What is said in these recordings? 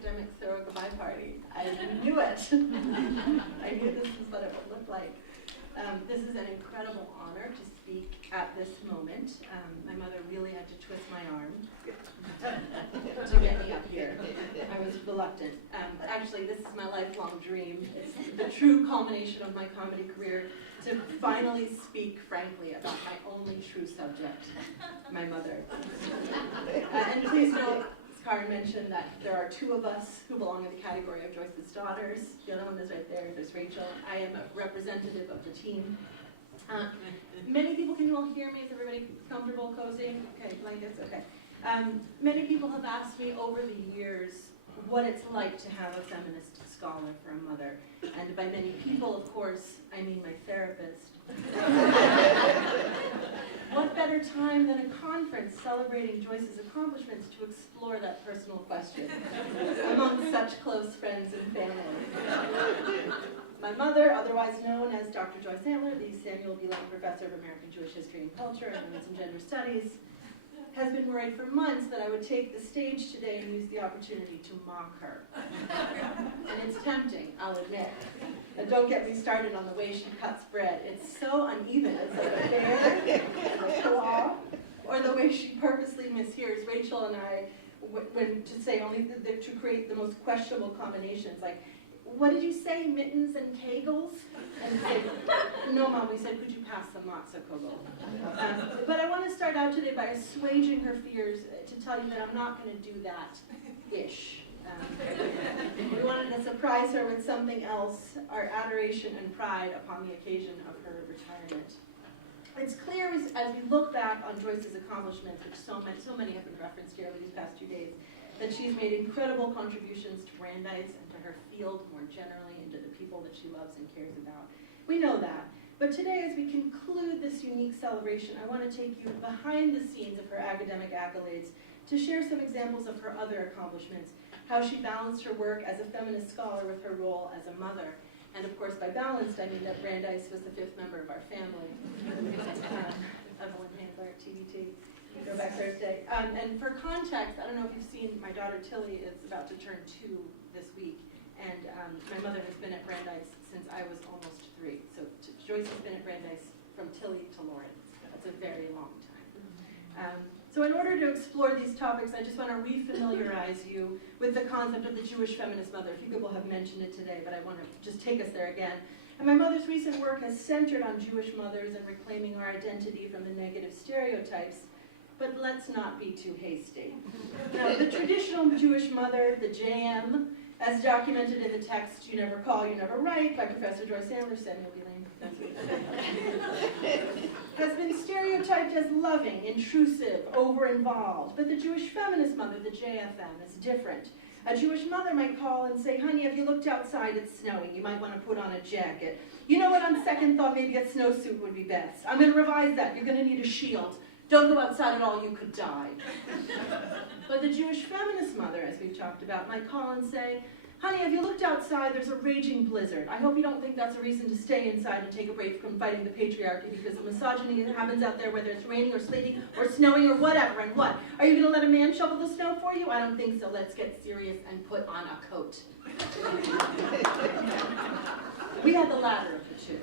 academic throw a goodbye party. I knew it. I knew this is what it would look like. This is an incredible honor to speak at this moment. My mother really had to twist my arm to get me up here. I was reluctant. Actually, this is my lifelong dream. It's the true culmination of my comedy career to finally speak frankly about my only true subject, my mother. And please note, as Karen mentioned, that there are two of us who belong in the category of Joyce's daughters. The other one is right there, there's Rachel. I am a representative of the team. Many people, can you all hear me? Is everybody comfortable, cozy? Okay, blankets, okay. Many people have asked me over the years what it's like to have a feminist scholar for a mother. And by many people, of course, I mean my therapist. What better time than a conference celebrating Joyce's accomplishments to explore that personal question among such close friends and family. My mother, otherwise known as Dr. Joyce Antler, the Samuel B. Lang Professor of American Jewish History and Culture and Women's and Gender Studies, has been worried for months that I would take the stage today and use the opportunity to mock her. And it's tempting, I'll admit. And don't get me started on the way she cuts bread. It's so uneven. It's like a bear, like a claw, or the way she purposely mishears Rachel and I when to say only to create the most questionable combinations. Like, what did you say, mittens and kegels? And say, no, Mom, we said, could you pass the matzah kugel? But I want to start out today by assuaging her fears to tell you that I'm not going to do that-ish. We wanted to surprise her with something else, our adoration and pride upon the occasion of her retirement. It's clear as we look back on Joyce's accomplishments, which so many have been referenced here over these past 2 days, that she's made incredible contributions to Brandeis and to her field more generally, and to the people that she loves and cares about. We know that. But today, as we conclude this unique celebration, I want to take you behind the scenes of her academic accolades to share some examples of her other accomplishments, how she balanced her work as a feminist scholar with her role as a mother. And of course, by balanced, I mean that Brandeis was the 5th member of our family. Evelyn Handler, TBT. Go back Thursday. And for context, I don't know if you've seen, my daughter Tilly is about to turn 2 this week. And my mother has been at Brandeis since I was almost 3. So Joyce has been at Brandeis from Tilly to Lauren. That's a very long time. So in order to explore these topics, I just want to re-familiarize you with the concept of the Jewish feminist mother. A few people have mentioned it today, but I want to just take us there again. And my mother's recent work has centered on Jewish mothers and reclaiming our identity from the negative stereotypes. But let's not be too hasty. Now, the traditional Jewish mother, the JM, as documented in the text, You Never Call, You Never Write, by Professor Joyce Antler, Samuel B. Lang Professor, has been stereotyped as loving, intrusive, over-involved. But the Jewish feminist mother, the JFM, is different. A Jewish mother might call and say, honey, if you looked outside, it's snowing. You might want to put on a jacket. You know what, on second thought, maybe a snowsuit would be best. I'm going to revise that. You're going to need a shield. Don't go outside at all, you could die. But the Jewish feminist mother, as we've talked about, might call and say, honey, have you looked outside? There's a raging blizzard. I hope you don't think that's a reason to stay inside and take a break from fighting the patriarchy, because the misogyny that happens out there, whether it's raining or sleeting or snowing or whatever, and what? Are you going to let a man shovel the snow for you? I don't think so. Let's get serious and put on a coat. We had the latter of the two.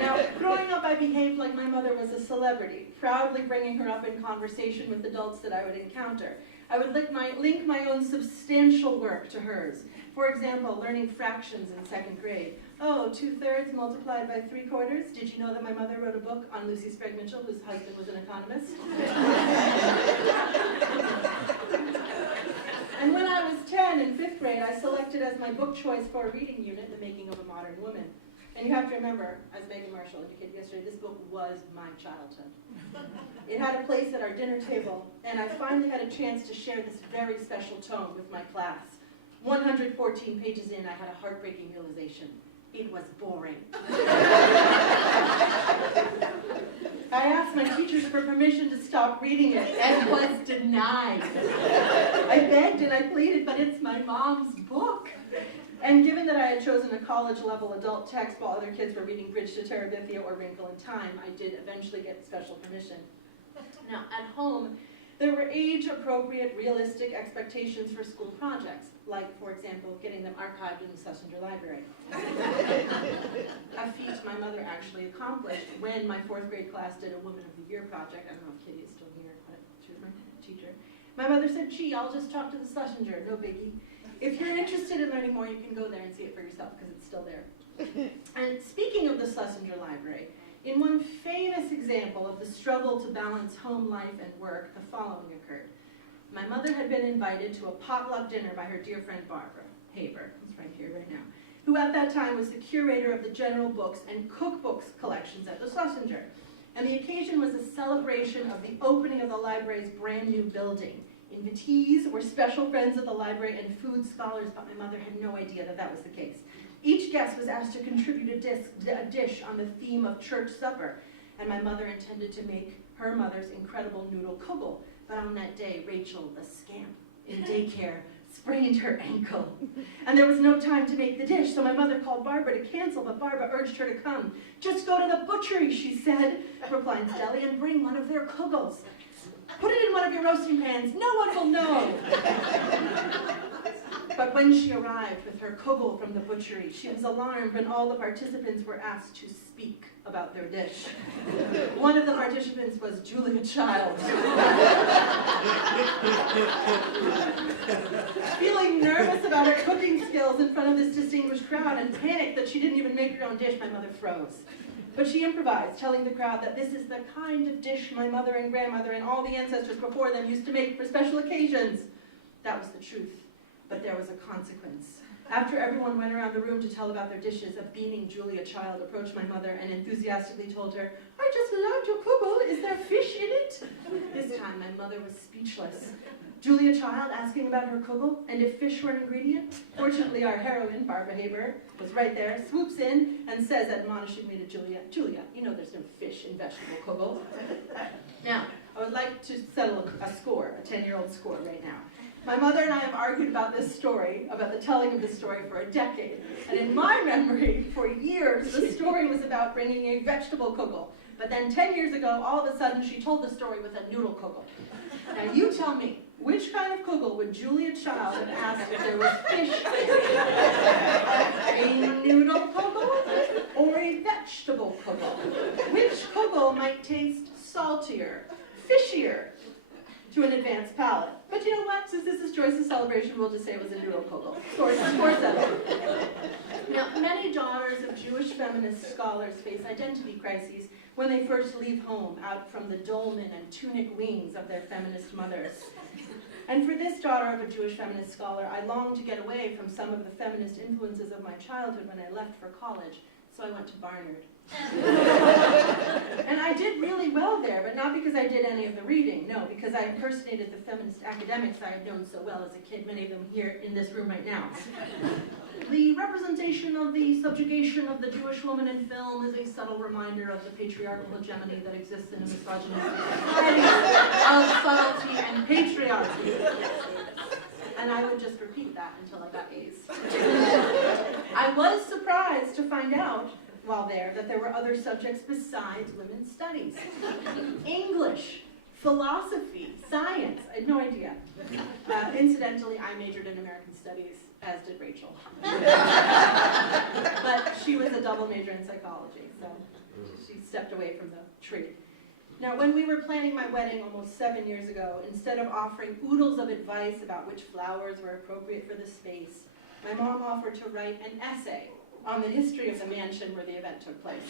Now, growing up, I behaved like my mother was a celebrity, proudly bringing her up in conversation with adults that I would encounter. I would link my own substantial work to hers. For example, learning fractions in 2nd grade. Oh, 2/3 multiplied by 3/4. Did you know that my mother wrote a book on Lucy Sprague Mitchell, whose husband was an economist? And when I was 10 in 5th grade, I selected as my book choice for a reading unit, The Making of a Modern Woman. And you have to remember, as Megan Marshall indicated yesterday, this book was my childhood. It had a place at our dinner table, and I finally had a chance to share this very special tome with my class. 114 pages in, I had a heartbreaking realization. It was boring. I asked my teachers for permission to stop reading it, and was denied. I begged and I pleaded, but it's my mom's book. And given that I had chosen a college-level adult text while other kids were reading Bridge to Terabithia or Wrinkle in Time, I did eventually get special permission. Now, at home, There were age-appropriate, realistic expectations for school projects, like, for example, getting them archived in the Schlesinger Library. A feat my mother actually accomplished when my 4th grade class did a Woman of the Year project. I don't know if Kitty is still here, but she was my teacher. My mother said, gee, I'll just talk to the Schlesinger, no biggie. If you're interested in learning more, you can go there and see it for yourself, because it's still there. And speaking of the Schlesinger Library, in one famous example of the struggle to balance home life and work, the following occurred. My mother had been invited to a potluck dinner by her dear friend Barbara Haber, who's right here, right now, who at that time was the curator of the general books and cookbooks collections at the Schlesinger. And the occasion was a celebration of the opening of the library's brand new building. Invitees were special friends of the library and food scholars, but my mother had no idea that that was the case. Each guest was asked to contribute a dish on the theme of church supper, and my mother intended to make her mother's incredible noodle kugel. But on that day, Rachel, the scamp in daycare, sprained her ankle. And there was no time to make the dish, so my mother called Barbara to cancel, but Barbara urged her to come. Just go to the butchery, she said, Brookline's Deli, and bring one of their kugels. Put it in one of your roasting pans, no one will know. But when she arrived with her kugel from the butchery, she was alarmed when all the participants were asked to speak about their dish. One of the participants was Julia Child. Feeling nervous about her cooking skills in front of this distinguished crowd and panicked that she didn't even make her own dish, my mother froze. But she improvised, telling the crowd that this is the kind of dish my mother and grandmother and all the ancestors before them used to make for special occasions. That was the truth, but there was a consequence. After everyone went around the room to tell about their dishes, a beaming Julia Child approached my mother and enthusiastically told her, I just loved your kugel, is there fish in it? This time my mother was speechless. Julia Child asking about her kugel, and if fish were an ingredient? Fortunately, our heroine, Barbara Haber, was right there, swoops in, and says admonishingly to Julia, Julia, you know there's no fish in vegetable kugel. Now, I would like to settle a score, a 10-year-old score right now. My mother and I have argued about this story, about the telling of this story for a decade. And in my memory, for years, the story was about bringing a vegetable kugel. But then 10 years ago, all of a sudden, she told the story with a noodle kugel. Now you tell me, which kind of kugel would Julia Child have asked if there was fish in it? A noodle kugel or a vegetable kugel? Which kugel might taste saltier, fishier to an advanced palate? But you know what? Since this is Joyce's celebration, we'll just say it was a noodle kugel. Score settled. Now, many daughters of Jewish feminist scholars face identity crises when they first leave home, out from the dolman and tunic wings of their feminist mothers. And for this daughter of a Jewish feminist scholar, I longed to get away from some of the feminist influences of my childhood when I left for college, so I went to Barnard. And I did really well there, but not because I did any of the reading, no, because I impersonated the feminist academics I had known so well as a kid, many of them here in this room right now. The representation of the subjugation of the Jewish woman in film is a subtle reminder of the patriarchal hegemony that exists in a misogynistic society of subtlety and patriarchy. And I would just repeat that until I got A's. I was surprised to find out while there that there were other subjects besides women's studies. English, philosophy, science, I had no idea. Incidentally, I majored in American studies, as did Rachel. But she was a double major in psychology, so she stepped away from the tree. Now, when we were planning my wedding almost 7 years ago, instead of offering oodles of advice about which flowers were appropriate for the space, my mom offered to write an essay on the history of the mansion where the event took place.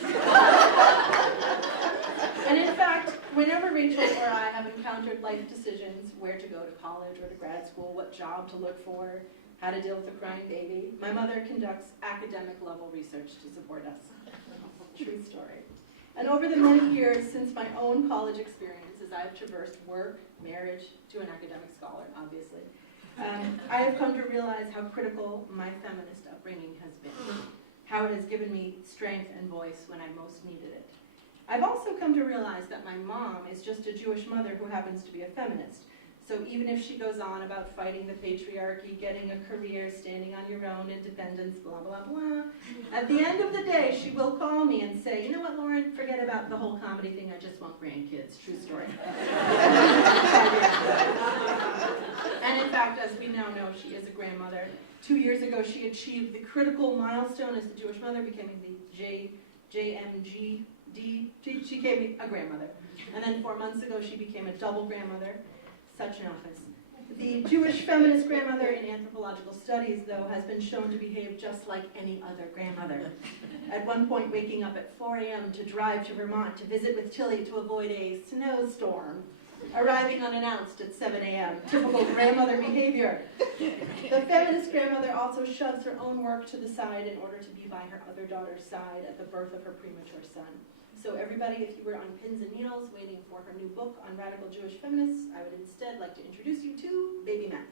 And in fact, whenever Rachel or I have encountered life decisions, where to go to college or to grad school, what job to look for, how to deal with a crying baby, my mother conducts academic-level research to support us. True story. And over the many years since my own college experiences, I have traversed work, marriage, to an academic scholar, obviously. I have come to realize how critical my feminist upbringing has been, how it has given me strength and voice when I most needed it. I've also come to realize that my mom is just a Jewish mother who happens to be a feminist. So even if she goes on about fighting the patriarchy, getting a career, standing on your own, independence, blah, blah, blah, at the end of the day, she will call me and say, you know what, Lauren, forget about the whole comedy thing, I just want grandkids, true story. And in fact, as we now know, she is a grandmother. 2 years ago, she achieved the critical milestone as the Jewish mother, becoming the JMGD. She became a grandmother. And then 4 months ago, she became a double grandmother. Such an office. The Jewish feminist grandmother in anthropological studies, though, has been shown to behave just like any other grandmother. At one point, waking up at 4 a.m. to drive to Vermont to visit with Tilly to avoid a snowstorm. Arriving unannounced at 7 a.m. Typical grandmother behavior. The feminist grandmother also shoves her own work to the side in order to be by her other daughter's side at the birth of her premature son. So everybody, if you were on pins and needles waiting for her new book on radical Jewish feminists, I would instead like to introduce you to Baby Max.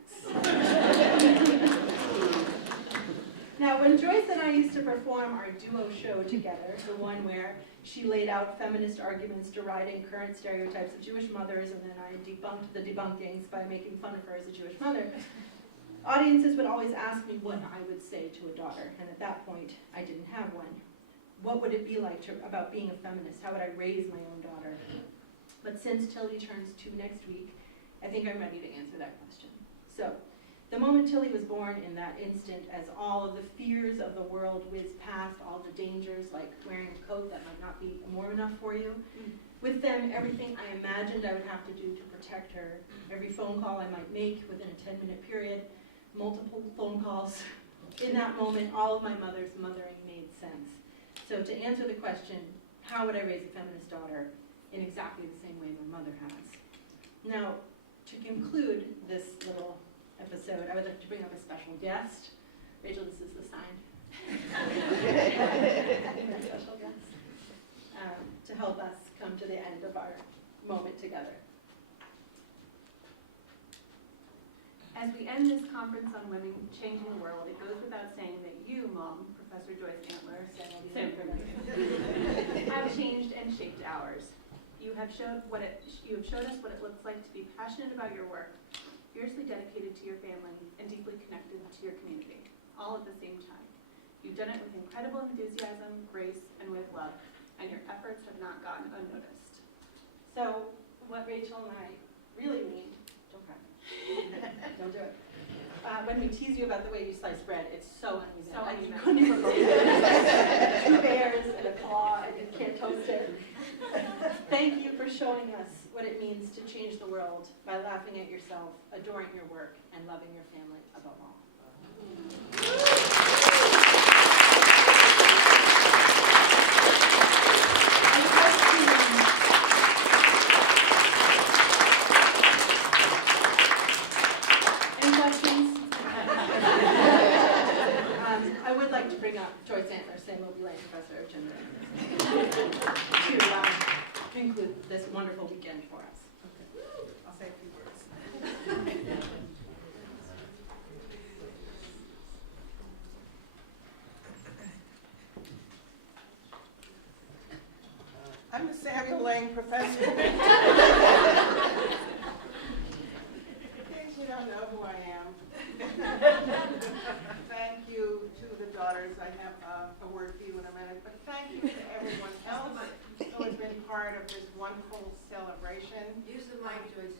Now, when Joyce and I used to perform our duo show together, the one where she laid out feminist arguments deriding current stereotypes of Jewish mothers, and then I debunked the debunkings by making fun of her as a Jewish mother, audiences would always ask me what I would say to a daughter, and at that point, I didn't have one. What would it be like about being a feminist? How would I raise my own daughter? But since Tilly turns 2 next week, I think I'm ready to answer that question. So, the moment Tilly was born, in that instant, as all of the fears of the world whizzed past, all the dangers like wearing a coat that might not be warm enough for you, with them, everything I imagined I would have to do to protect her, every phone call I might make within a 10-minute period, multiple phone calls, in that moment, all of my mother's mothering made sense. So to answer the question, how would I raise a feminist daughter in exactly the same way my mother has? Now, to conclude this little episode, I would like to bring up a special guest. Rachel, this is the sign. Special guest. To help us come to the end of our moment together. As we end this conference on women changing the world, it goes without saying that you, Mom, Professor Joyce Antler, have changed and shaped ours. You have showed us what it looks like to be passionate about your work, fiercely dedicated to your family, and deeply connected to your community, all at the same time. You've done it with incredible enthusiasm, grace, and with love, and your efforts have not gone unnoticed. So, what Rachel and I really mean, don't cry. Don't do it. When we tease you about the way you slice bread, it's so uneven. So Like, you uneven. couldn't even believe it. 2 bears and a claw, and you can't toast it. Thank you for showing us what it means to change the world by laughing at yourself, adoring your work, and loving your family above all. Any questions? I would like to bring up Joyce Antler, Samuel B. Lane Professor of Gender, to conclude this wonderful weekend for us. Okay. I'll say a few words. I'm the Samuel Lane Professor. In case you don't know who I am. Thank you to the daughters. I have a word for you in a minute, but thank you to everyone else who has been part of this wonderful celebration. Use the mic, Joyce.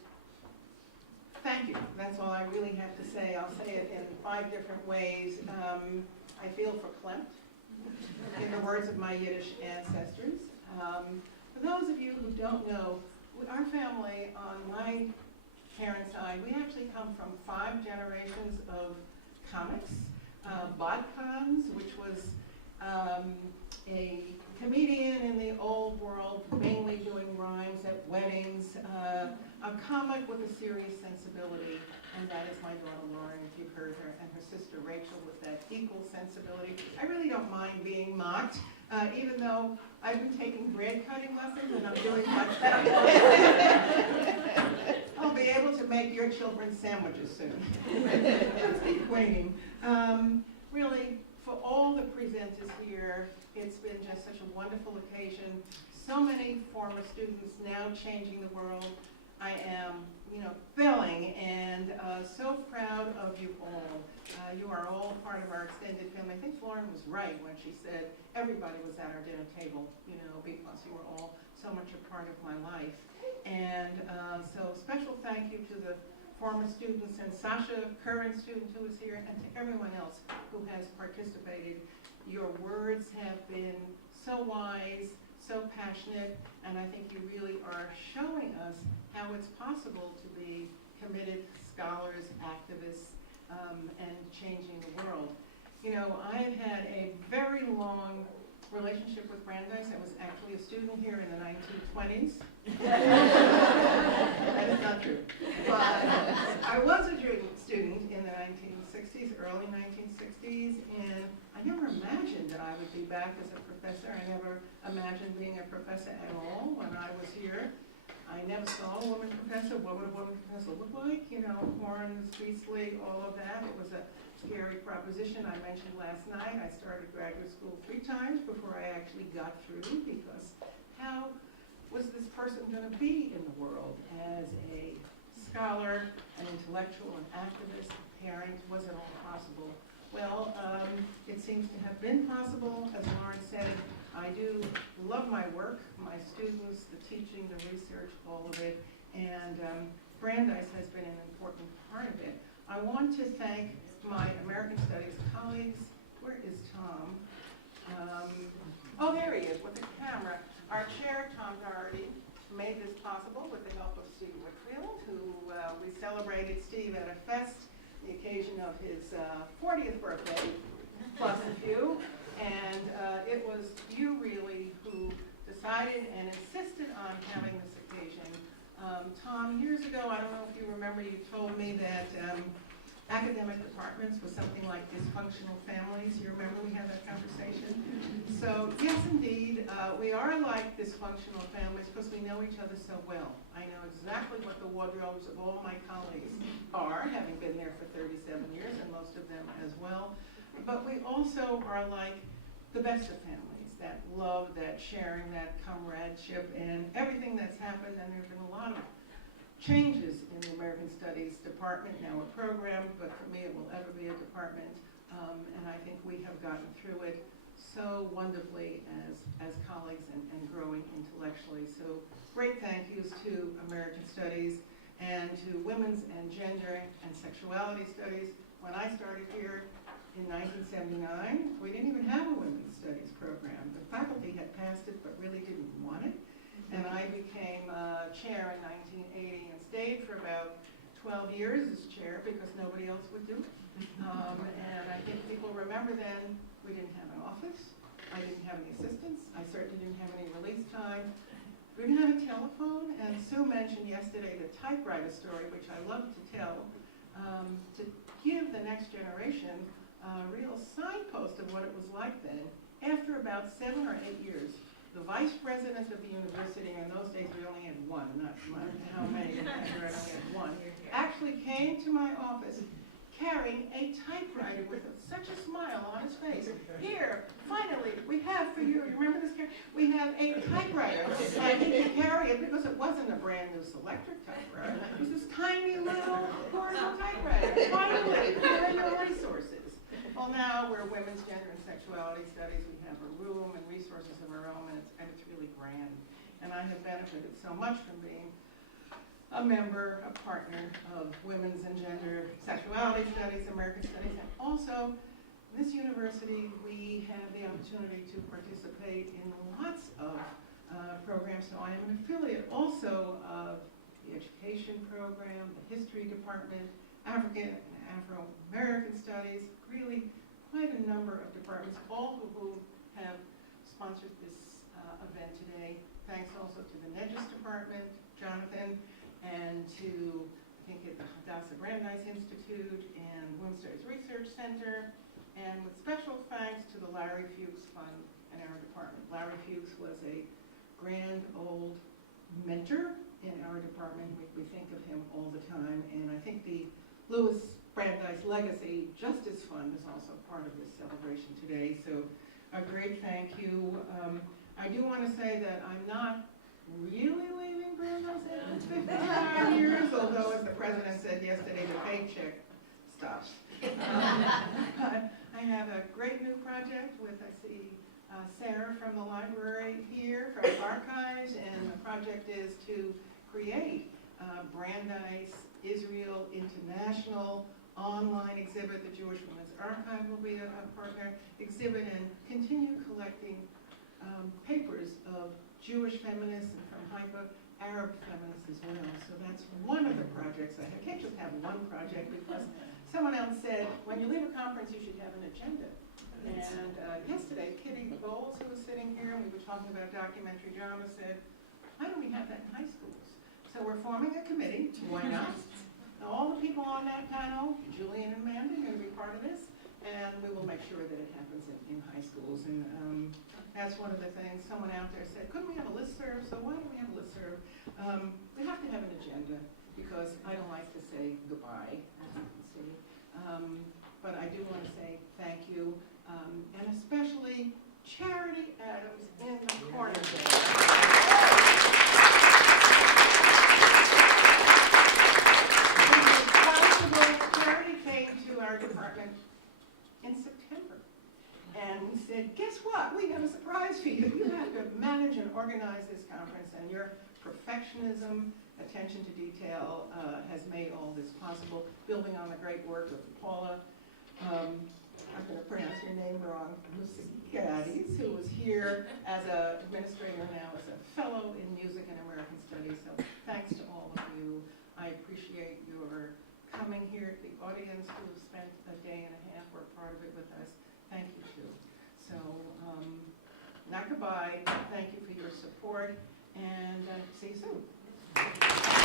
Thank you. That's all I really have to say. I'll say it in 5 different ways. I feel verklempt, in the words of my Yiddish ancestors. For those of you who don't know, our family on my parents' side, we actually come from 5 generations of comics. Bod Kans, which was a comedian in the old world, mainly doing rhymes at weddings, a comic with a serious sensibility, and that is my daughter Lauren, if you've heard her, and her sister Rachel with that equal sensibility. I really don't mind being mocked, even though I've been taking bread cutting lessons and I'm doing much better. I'll be able to make your children sandwiches soon. Just keep waiting. Really, for all the presenters here, it's been just such a wonderful occasion. So many former students now changing the world. I am filling, and so proud of you all. You are all part of our extended family. I think Lauren was right when she said everybody was at our dinner table, because you were all so much a part of my life. And so special thank you to the former students and Sasha, current student who is here, and to everyone else who has participated. Your words have been so wise, so passionate, and I think you really are showing us how it's possible to be committed scholars, activists, and changing the world. I've had a very long relationship with Brandeis. I was actually a student here in the 1920s. That is not true. But I was a student in the 1960s, early 1960s, and I never imagined that I would be back as a professor. I never imagined being a professor at all when I was here. I never saw a woman professor. What would a woman professor look like? Horns, Priestley, all of that. It was a scary proposition. I mentioned last night I started graduate school 3 times before I actually got through, because how was this person going to be in the world as a scholar, an intellectual, an activist, a parent? Was it all possible? Well, it seems to have been possible. As Lauren said, I do love my work, my students, the teaching, the research, all of it, and Brandeis has been an important part of it. I want to thank my American Studies colleagues. Where is Tom? Oh, there he is with the camera. Our chair, Tom Doherty, made this possible with the help of Steve Whitfield, who we celebrated Steve at a fest, the occasion of his 40th birthday, plus a few. And it was you really who decided and insisted on having this occasion. Tom, years ago, I don't know if you remember, you told me that academic departments was something like dysfunctional families. You remember we had that conversation? So yes, indeed, we are like dysfunctional families because we know each other so well. I know exactly what the wardrobes of all my colleagues are, having been there for 37 years, and most of them as well. But we also are like the best of families, that love, that sharing, that comradeship, and everything that's happened. And there have been a lot of changes in the American Studies department, now a program, but for me it will ever be a department. And I think we have gotten through it so wonderfully as colleagues and growing intellectually. So great thank yous to American Studies and to Women's and Gender and Sexuality Studies. When I started here in 1979, we didn't even have a Women's Studies program. The faculty had passed it but really didn't want it. And I became chair in 1980 and stayed for about 12 years as chair because nobody else would do it. And I think people remember then we didn't have an office. I didn't have any assistants. I certainly didn't have any release time. We didn't have a telephone. And Sue mentioned yesterday the typewriter story, which I love to tell, to give the next generation a real signpost of what it was like then. After about 7 or 8 years, the vice president of the university, in those days we only had one, not how many, I only had one, actually came to my office carrying a typewriter with such a smile on his face. Here, finally, we have for you, you remember this? We have a typewriter. And he could carry it because it wasn't a brand new Selectric typewriter. It was this tiny little portable typewriter. Finally, here are your resources. Well, now we're Women's Gender and Sexuality Studies. We have a room and resources of our own, and it's really grand. And I have benefited so much from being a member, a partner of Women's and Gender Sexuality Studies, American Studies, and also in this university we have the opportunity to participate in lots of programs. So I am an affiliate also of the education program, the history department, African and Afro-American studies, really quite a number of departments, all of whom have sponsored this event today. Thanks also to the Nedges department, Jonathan, and to, I think, at the Hadassah Brandeis Institute and Women's Studies Research Center, and with special thanks to the Larry Fuchs Fund in our department. Larry Fuchs was a grand old mentor in our department. We think of him all the time, and I think the Louis Brandeis Legacy Justice Fund is also part of this celebration today, so a great thank you. I do want to say that I'm not really leaving Brandon's in 55 years, although as the president said yesterday, the paycheck stops. But I have a great new project with, I see Sarah from the library here, from archives, and the project is to create Brandeis Israel International online exhibit. The Jewish Women's Archive will be a partner exhibit, and continue collecting papers of Jewish feminists and from Haifa Arab feminists as well. So that's one of the projects I have. I can't just have one project, because someone else said, when you leave a conference, you should have an agenda. And yesterday, Kitty Bowles, who was sitting here, and we were talking about documentary drama, said, why don't we have that in high schools? So we're forming a committee. Why not? Now, all the people on that panel, Julian and Amanda, are going to be part of this, and we will make sure that it happens in high schools. And that's one of the things. Someone out there said, couldn't we have a listserv? So why don't we have a listserv? We have to have an agenda, because I don't like to say goodbye, as you can see. But I do want to say thank you, and especially Charity Adams in the corner there. Charity came to our department in September, and we said, guess what? We have a surprise for you. You have to manage and organize this conference, and your perfectionism, attention to detail has made all this possible, building on the great work of Paula. I'm going to pronounce your name wrong, Muscadis, who was here as an administrator, now as a fellow in music and American studies. So thanks to all of you. I appreciate your coming here, the audience who have spent a day and a half or part of it with us. Thank you too. So, not goodbye. Thank you for your support, and see you soon.